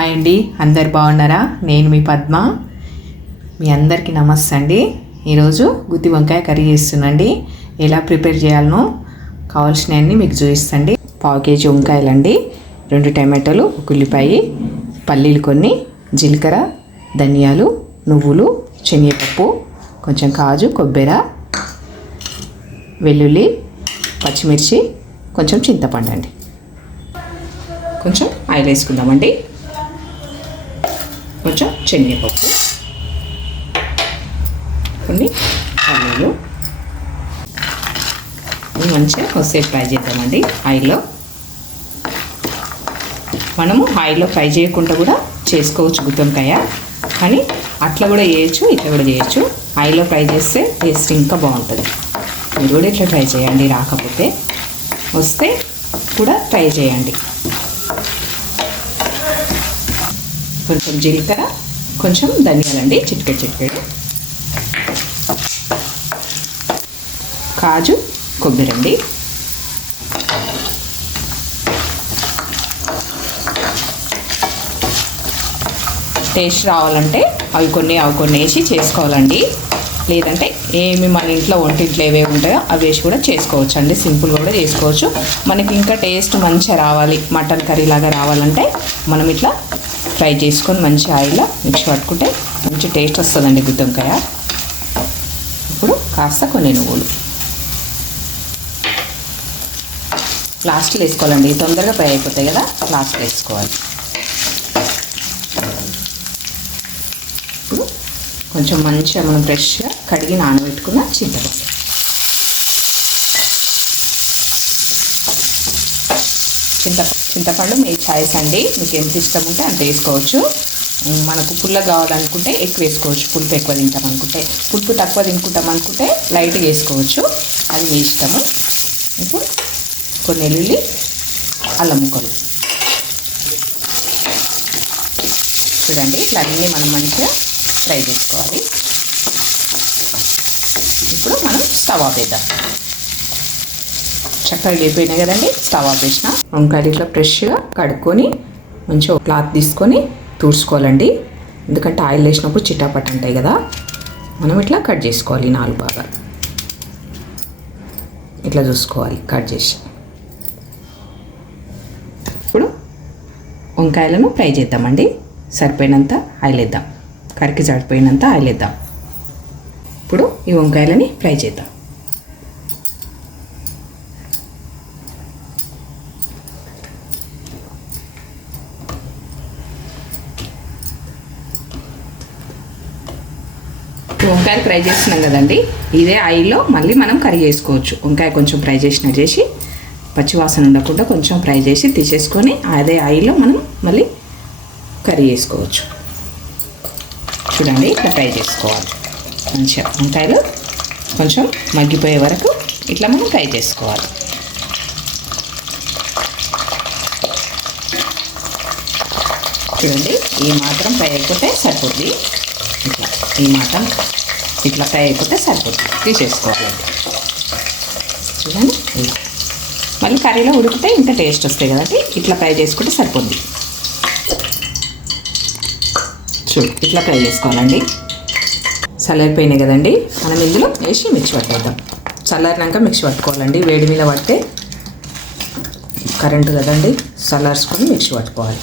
Hi అండి. అందరు బాగున్నారా? నేను మీ పద్మ. మీ అందరికీ నమస్తే అండి. ఈరోజు గుత్తి వంకాయ కర్రీ చేస్తున్నాండి ఎలా ప్రిపేర్ చేయాలనో కావాల్సినవన్నీ మీకు చూపిస్తండి పావు కేజీ వంకాయలండి. రెండు టమాటాలు ఒక ఉల్లిపాయ పల్లీలు కొన్ని జీలకర్ర ధనియాలు నువ్వులు శనగపప్పు కొంచెం కాజు కొబ్బరి వెల్లుల్లి పచ్చిమిర్చి కొంచెం చింతపండు అండి. కొంచెం ఆయిల్ వేసుకుందామండి. కొంచెం శనగపప్పు కొన్ని పల్లీలు మంచిగా కొద్దిసేపు ఫ్రై చేద్దామండి. ఆయిల్లో. మనము ఆయిల్లో ఫ్రై చేయకుండా కూడా చేసుకోవచ్చు గుత్తొంకాయ. కానీ అట్లా కూడా చేయొచ్చు ఇట్లా కూడా చేయొచ్చు. ఆయిల్లో ఫ్రై చేస్తే టేస్ట్ ఇంకా బాగుంటుంది. మీరు కూడా ఇట్లా ట్రై చేయండి రాకపోతే. వస్తే కూడా ట్రై చేయండి. కొంచెం జీలకర్ర కొంచెం ధనియాలండి చిటికెడు చిటికెడు. కాజు కొబ్బరి అండి. టేస్ట్ రావాలంటే అవి కొన్ని అవి కొన్ని వేసి చేసుకోవాలండి. లేదంటే ఏమి మన ఇంట్లో వంటింట్లో ఏవే ఉంటాయో అవి వేసి కూడా చేసుకోవచ్చు అండి సింపుల్గా కూడా చేసుకోవచ్చు. మనకి ఇంకా టేస్ట్ మంచిగా రావాలి. మటన్ కర్రీ లాగా రావాలంటే మనం ఇట్లా ఫ్రై చేసుకొని మంచి ఆయిల్లో మిక్స్ పట్టుకుంటే మంచి టేస్ట్ వస్తుందండి గుత్తొంకాయ. ఇప్పుడు కాస్త కొన్ని నువ్వులు. లాస్ట్లో వేసుకోవాలండి. తొందరగా ఫ్రై అయిపోతాయి కదా లాస్ట్లో వేసుకోవాలి. ఇప్పుడు కొంచెం మంచిగా మనం ఫ్రెష్గా కడిగి నానబెట్టుకున్న చింతపండు. చింత చింతపండు మీ ఛాయిస్ అండి. మీకు ఎంత ఇష్టం ఉంటే అంత వేసుకోవచ్చు. మనకు పుల్ల కావాలనుకుంటే ఎక్కువ వేసుకోవచ్చు. పులుపు ఎక్కువ తింటాం అనుకుంటే పులుపు తక్కువ తినుకుంటాం అనుకుంటే లైట్గా వేసుకోవచ్చు. అది మీ ఇష్టము. ఇప్పుడు కొన్ని వెల్లుల్లి అల్లం ముక్కలు. చూడండి ఇట్లా అన్నీ మనం మంచిగా ఫ్రై చేసుకోవాలి. ఇప్పుడు మనం స్టవ్ ఆపేద్దాం. చక్కగా వేగిపోయినాయి కదండి. స్టవ్ ఆపేసిన వంకాయలు ఇట్లా ఫ్రెష్గా కడుక్కొని మంచిగా క్లాత్ తీసుకొని తుడుచుకోవాలండి. ఎందుకంటే ఆయిల్ వేసినప్పుడు చిట్టాపట్టు ఉంటాయి కదా. మనం ఇట్లా కట్ చేసుకోవాలి నాలుగు బాగా. ఇట్లా చూసుకోవాలి కట్ చేసి. ఇప్పుడు వంకాయలను ఫ్రై చేద్దామండి. సరిపోయినంత ఆయిల్ వేద్దాం. కరికి సరిపోయినంత ఆయిల్ వేద్దాం. ఇప్పుడు ఈ వంకాయలని ఫ్రై చేద్దాం. వంకాయలు ఫ్రై చేస్తున్నాం కదండి. ఇదే ఆయిల్లో మళ్ళీ మనం కర్రీ చేసుకోవచ్చు. వంకాయ కొంచెం ఫ్రై చేసినట్టు చేసి పచ్చివాసన ఉండకుండా కొంచెం ఫ్రై చేసి తీసేసుకొని అదే ఆయిల్లో మనం మళ్ళీ కర్రీ చేసుకోవచ్చు. చూడండి ఇట్లా ఫ్రై చేసుకోవాలి. మంచిగా వంకాయలు కొంచెం మగ్గిపోయే వరకు ఇట్లా మనం ఫ్రై చేసుకోవాలి. చూడండి ఈ మాత్రం ఫ్రై అయిపోతే సరిపోద్ది. అనమాట ఈ ఇట్లా ఫ్రై అయిపోతే సరిపోతుంది. తీసేసుకోవాలండి చూడండి. మళ్ళీ కర్రీలో ఉడికితే ఇంత టేస్ట్ వస్తాయి కదండి ఇట్లా ఫ్రై చేసుకుంటే సరిపోద్ది చూడు ఇట్లా ఫ్రై చేసుకోవాలండి. చల్లారిపోయినాయి కదండి. మనం ఇందులో వేసి మిక్స్ పట్టేద్దాం. చల్లారినాక మిక్స్ పట్టుకోవాలండి. వేడి మీద పడితే కరెంటు కదండి. చల్లార్చుకొని మిక్స్ పట్టుకోవాలి.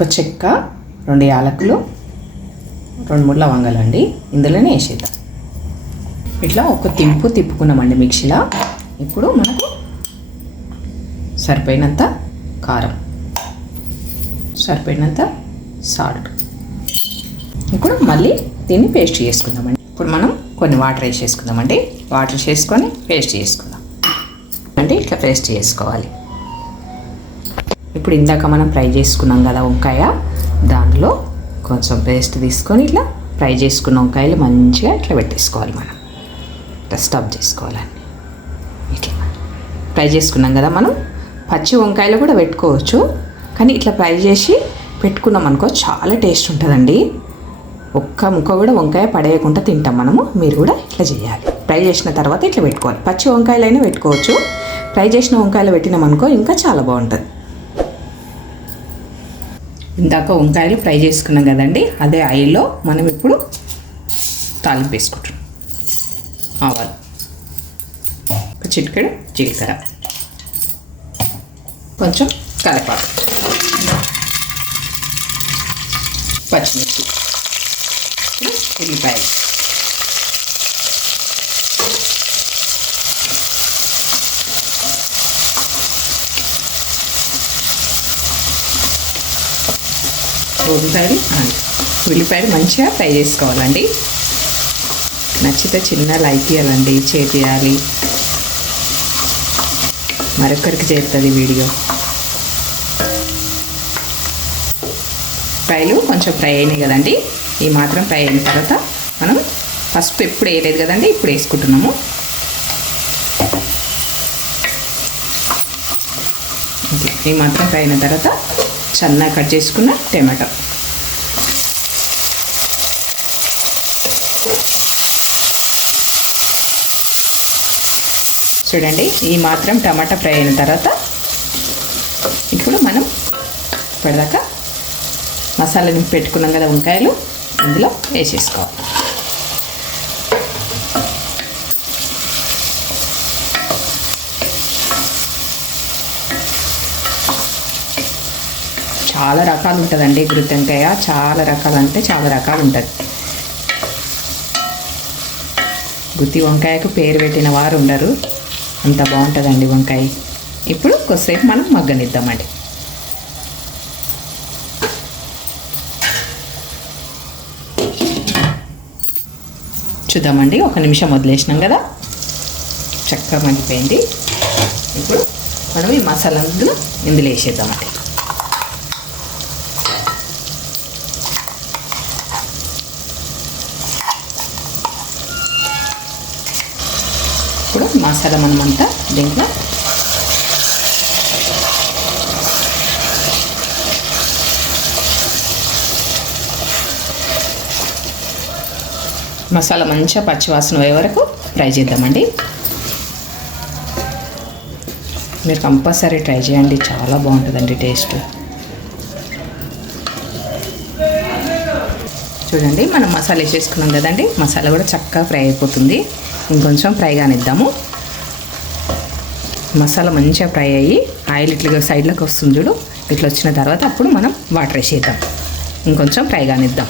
ఒక చెక్క రెండు యాలకులు రెండు మూడు లవంగాలండి. ఇందులోనే వేసేద్దాం. ఇట్లా ఒక తింపు తిప్పుకున్నామండి మిక్సీలో. ఇప్పుడు మనకు సరిపోయినంత కారం సరిపోయినంత సాల్ట్. ఇప్పుడు మళ్ళీ దీన్ని పేస్ట్ చేసుకుందామండి. ఇప్పుడు మనం కొన్ని వాటర్ వేసేసుకుందామండి. వాటర్ చేసుకొని పేస్ట్ చేసుకుందాం. అంటే ఇట్లా పేస్ట్ చేసుకోవాలి. ఇప్పుడు ఇందాక మనం ఫ్రై చేసుకున్నాం కదా వంకాయ దానిలో కొంచెం పేస్ట్ తీసుకొని ఇట్లా ఫ్రై చేసుకున్న వంకాయలు మంచిగా ఇట్లా పెట్టేసుకోవాలి మనం. ఇట్లా స్టవ్ చేసుకోవాలండి. ఇట్లా. ఫ్రై చేసుకున్నాం కదా మనం. పచ్చి వంకాయలు కూడా పెట్టుకోవచ్చు. కానీ ఇట్లా ఫ్రై చేసి పెట్టుకున్నాం అనుకో చాలా టేస్ట్ ఉంటుందండి. ఒక్క ముక్క కూడా వంకాయ పడేయకుండా తింటాం మనము. మీరు కూడా ఇట్లా చేయాలి. ఫ్రై చేసిన తర్వాత ఇట్లా పెట్టుకోవాలి. పచ్చి వంకాయలైనా పెట్టుకోవచ్చు. ఫ్రై చేసిన వంకాయలు పెట్టినామనుకో ఇంకా చాలా బాగుంటుంది. ఇందాక వంకాయలు ఫ్రై చేసుకున్నాం కదండి అదే ఆయిల్లో మనం ఇప్పుడు తాలింపు వేసుకుంటున్నాం. ఆవాలు ఒక చిటికెడు జీలకర్ర కొంచెం కలపాకు పచ్చిమిర్చి ఉల్లిపాయలు. ఉల్లిపాయలు ఉల్లిపాయలు మంచిగా ఫ్రై చేసుకోవాలండి. నచ్చితే చిన్న లైక్ ఇవ్వాలండి చేపియాలి మరొకరికి చేస్తుంది వీడియో. ఫ్రైలు కొంచెం ఫ్రై అయినాయి కదండి. ఈ మాత్రం ఫ్రై అయిన తర్వాత మనం పసుపు ఎప్పుడు వేయలేదు కదండి ఇప్పుడు వేసుకుంటున్నాము. ఈ మాత్రం ఫ్రై అయిన తర్వాత సన్నగా కట్ చేసుకున్న టమాటో. చూడండి ఈ మాత్రం టమాటా ఫ్రై అయిన తర్వాత ఇప్పుడు మనం ఇప్పటిదాకా మసాలా పెట్టుకున్నాం కదా వంకాయలు ఇందులో వేసేసుకోవాలి. చాలా రకాలు ఉంటుందండి గుత్తి వంకాయ చాలా రకాలు అంటే చాలా రకాలు ఉంటుంది గుత్తి వంకాయకు పేరు పెట్టిన వారు ఉండరు అంత బాగుంటుందండి వంకాయ. ఇప్పుడు కొద్దిసేపు మనం మగ్గనిద్దామండి. చూద్దామండి ఒక నిమిషం వదిలేసినాం కదా. చక్కగా మగ్గిపోయింది. ఇప్పుడు మనం ఈ మసాలా ఇందులో ఇందులో వేసేద్దామండి ఇప్పుడు మసాలా మనమంతా దీంట్లో. మసాలా మంచిగా పచ్చివాసన అయ్యే వరకు ఫ్రై చేద్దామండి. మీరు కంపల్సరీ ట్రై చేయండి చాలా బాగుంటుందండి టేస్ట్. చూడండి మనం మసాలా వేసేసుకున్నాం కదండి మసాలా కూడా చక్కగా ఫ్రై అయిపోతుంది. ఇంకొంచెం ఫ్రై కానిద్దాము మసాలా మంచిగా ఫ్రై అయ్యి ఆయిల్ ఇట్లా సైడ్లోకి వస్తుంది చూడు. ఇట్లా వచ్చిన తర్వాత అప్పుడు మనం వాటర్ వేసేద్దాం. ఇంకొంచెం ఫ్రై కానిద్దాం.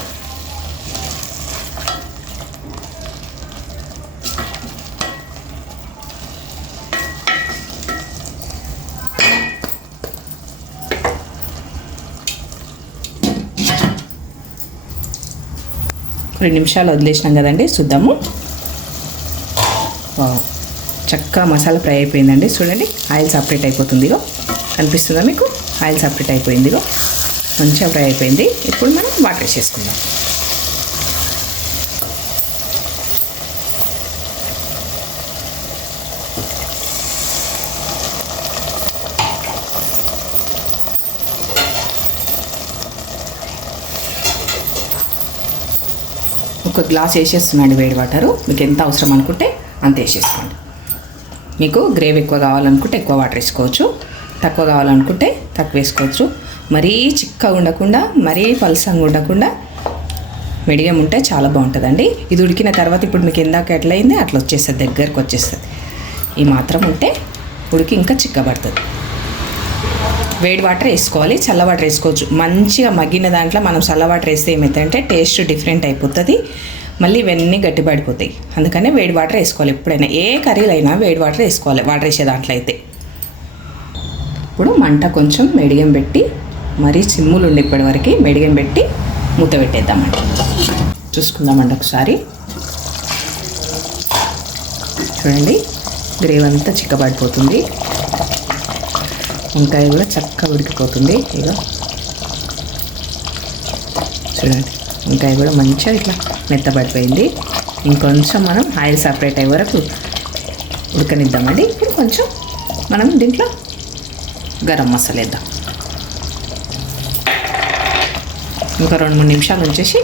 రెండు నిమిషాలు వదిలేసినాం కదండి చూద్దాము. చక్కగా మసాలా ఫ్రై అయిపోయిందండి. చూడండి ఆయిల్ సపరేట్ అయిపోతుంది ఇగో. కనిపిస్తుందా మీకు? ఆయిల్ సపరేట్ అయిపోయింది ఇగో. మంచిగా ఫ్రై అయిపోయింది. ఇప్పుడు మనం వాటర్ వేసేసుకుందాం. ఒక గ్లాస్ వేసేస్తున్నాండి వేడి వాటరు. మీకు ఎంత అవసరం అనుకుంటే అంత వేసేసుకోండి. మీకు గ్రేవీ ఎక్కువ కావాలనుకుంటే ఎక్కువ వాటర్ వేసుకోవచ్చు. తక్కువ కావాలనుకుంటే తక్కువ వేసుకోవచ్చు. మరీ చిక్కగా ఉండకుండా మరీ పలసంగా ఉండకుండా మీడియం ఉంటే చాలా బాగుంటుందండి. ఇది ఉడికిన తర్వాత ఇప్పుడు మీకు ఇందాక ఎట్లయింది అట్లా వచ్చేస్తుంది దగ్గరకు వచ్చేస్తుంది. ఈ మాత్రం ఉంటే ఉడికి ఇంకా చిక్కబడుతుంది. వేడి వాటర్ వేసుకోవాలి చల్ల వాటర్ వేసుకోవచ్చు. మంచిగా మగ్గిన దాంట్లో మనం చల్ల వాటర్ వేస్తే ఏమవుతుందంటే టేస్ట్ డిఫరెంట్ అయిపోతుంది. మళ్ళీ ఇవన్నీ గట్టిపడిపోతాయి అందుకనే వేడి వాటర్ వేసుకోవాలి ఎప్పుడైనా. ఏ కర్రీలైనా వేడి వాటర్ వేసుకోవాలి వాటర్ వేసే దాంట్లో అయితే. ఇప్పుడు మంట కొంచెం మెడిగం పెట్టి మరీ సిమ్ములు ఉండే ఇప్పటివరకు మెడిగం పెట్టి మూత పెట్టేద్దామండి. చూసుకుందామండి ఒకసారి. చూడండి గ్రేవీ అంతా చిక్కబడిపోతుంది. వంకాయ కూడా చక్కగా ఉడికిపోతుంది. ఇక చూడండి. వంకాయ కూడా మంచిగా ఇట్లా మెత్తబడిపోయింది. ఇంకొంచెం మనం ఆయిల్ సపరేట్ అయ్యే వరకు ఉడకనిద్దామండి. ఇప్పుడు కొంచెం మనం దీంట్లో గరం మసాలా వేద్దాం. ఇంకా రెండు మూడు నిమిషాలు ఉంచేసి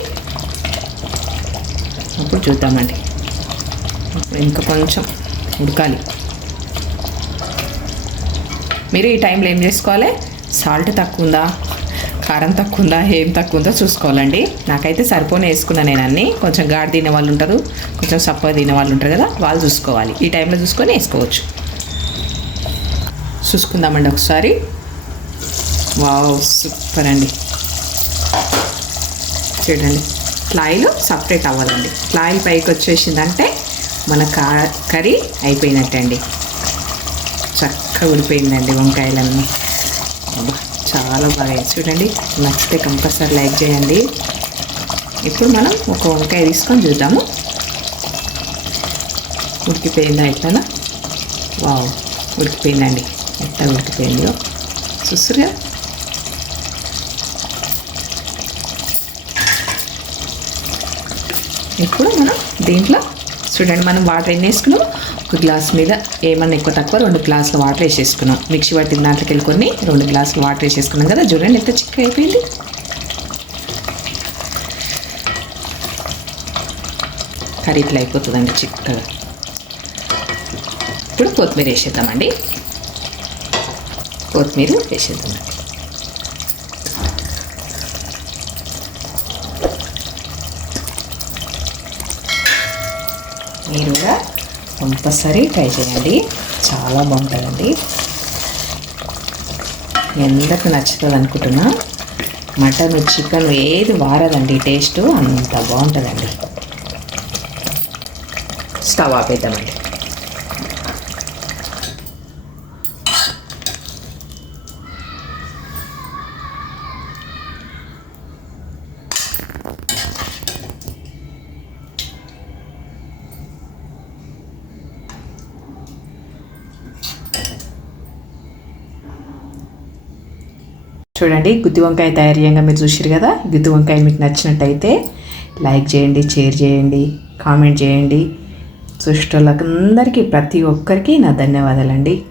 అప్పుడు చూద్దామండి. ఇంకా కొంచెం ఉడకాలి. మీరు ఈ టైంలో ఏం చేసుకోవాలి? సాల్ట్ తక్కువ ఉందా? కారం తక్కువ ఉందా ఏం తక్కువ ఉందా చూసుకోవాలండి. నాకైతే సరిపోని వేసుకున్నాను నేను అన్నీ. కొంచెం గాడి తినే వాళ్ళు ఉంటారు కొంచెం సప్పగా తినే వాళ్ళు ఉంటారు కదా వాళ్ళు చూసుకోవాలి. ఈ టైంలో చూసుకొని వేసుకోవచ్చు. చూసుకుందామండి ఒకసారి. వావ్ సూపర్ అండి. చూడండి ఫ్లాయిలు సపరేట్ అవ్వాలండి. ఫ్లాయిల్ పైకి వచ్చేసిందంటే మన కా కర్రీ అయిపోయినట్టండి. చక్కగా ఉడిపోయిందండి వంకాయలన్నీ. చాలా బాగా చూడండి. నచ్చితే కంపల్సరీ లైక్ చేయండి. ఇప్పుడు మనం ఒక వంకాయ తీసుకొని చూద్దాము. ఉడికిపోయిందా ఎట్లా వావ్ ఉడికిపోయిందండి. ఎట్లా ఉడికిపోయిందో చూస్తురుగా? ఇప్పుడు మనం దీంట్లో చూడండి మనం వాటర్ ఎన్ని వేసుకున్నాం ఒక గ్లాస్ మీద ఏమన్నా ఎక్కువ తక్కువ రెండు గ్లాసుల వాటర్ వేసేసుకున్నాం. మిక్సీ పట్టిన దాంట్లోకి వెళ్ళుకొని రెండు గ్లాసులు వాటర్ వేసేసుకున్నాం కదా. చూడండి ఎంత చిక్క అయిపోయింది. కర్రీ ఇట్లా అయిపోతుందండి చిక్కగా. ఇప్పుడు కొత్తిమీర వేసేద్దామండి. కొత్తిమీర వేసేద్దామండి మీరు కూడా కంపల్సరీ ట్రై చేయండి. చాలా బాగుంటుందండి. మీ అందరికి నచ్చుతుంది అనుకుంటున్నా మటన్ చికెన్ ఏది వారదండి టేస్ట్ అంత బాగుంటుందండి. స్టవ్ ఆపేద్దామండి. చూడండి గుత్తి వంకాయ తయారు చేయంగా మీరు చూసారు కదా? గుత్తి వంకాయ మీకు నచ్చినట్టయితే లైక్ చేయండి షేర్ చేయండి కామెంట్ చేయండి. చూసేటోళ్ళకి అందరికీ ప్రతి ఒక్కరికి నా ధన్యవాదాలండి.